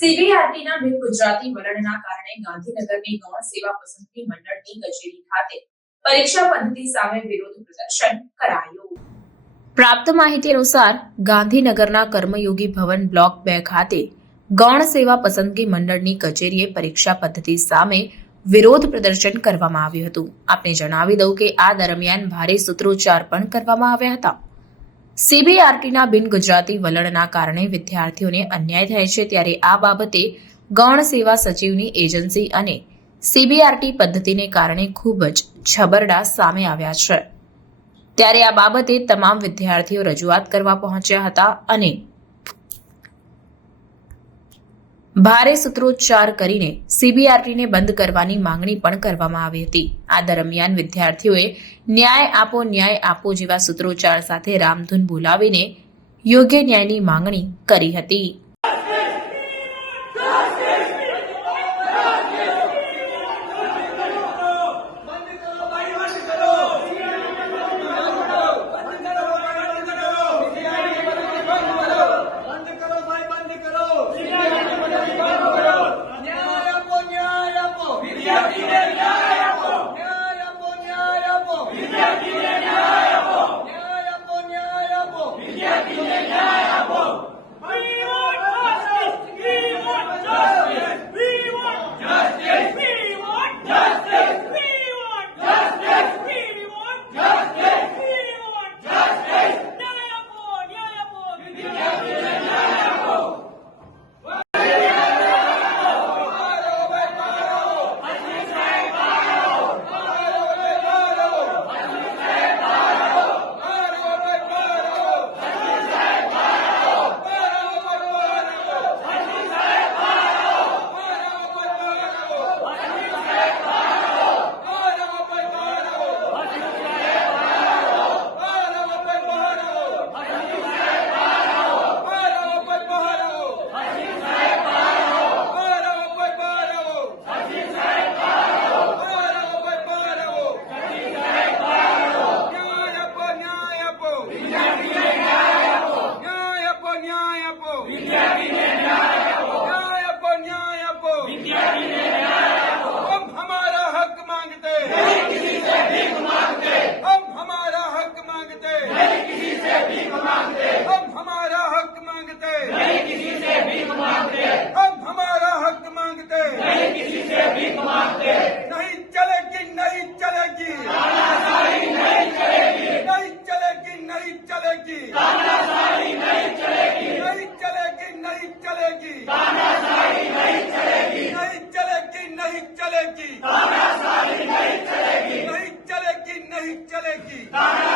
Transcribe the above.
સીબીઆરટીના બિન ગુજરાતી વલણના કારણે ગાંધીનગરની ગૌણ સેવા પસંદગી મંડળની કચેરી ખાતે પરીક્ષા પદ્ધતિ સામે વિરોધ પ્રદર્શન કરાયું. પ્રાપ્ત માહિતી અનુસાર ગાંધીનગરના કર્મયોગી ભવન બ્લોક બે ખાતે ગૌણ સેવા પસંદગી મંડળની કચેરીએ પરીક્ષા પદ્ધતિ સામે વિરોધ પ્રદર્શન કરવામાં આવ્યું હતું. આપને જણાવી દઉં કે આ દરમિયાન ભારે સૂત્રોચ્ચાર પણ કરવામાં આવ્યા હતા. સીબીઆરટીના બિન ગુજરાતી વલણના કારણે વિદ્યાર્થીઓને અન્યાય થાય છે ત્યારે આ બાબતે ગૌણ સેવા સચિવની એજન્સી અને સીબીઆરટી પદ્ધતિને કારણે ખૂબ જ છબરડા સામે આવ્યા છે. ત્યારે આ બાબતે તમામ વિદ્યાર્થીઓ રજૂઆત કરવા પહોંચ્યા હતા અને ભારે સૂત્રોચ્ચાર કરીને સીબીઆરટીને બંધ કરવાની માંગણી પણ કરવામાં આવી હતી. આ દરમિયાન વિદ્યાર્થીઓએ ન્યાય આપો ન્યાય આપો જેવા સૂત્રોચ્ચાર સાથે રામધૂન બોલાવીને યોગ્ય ન્યાયની માંગણી કરી હતી. কি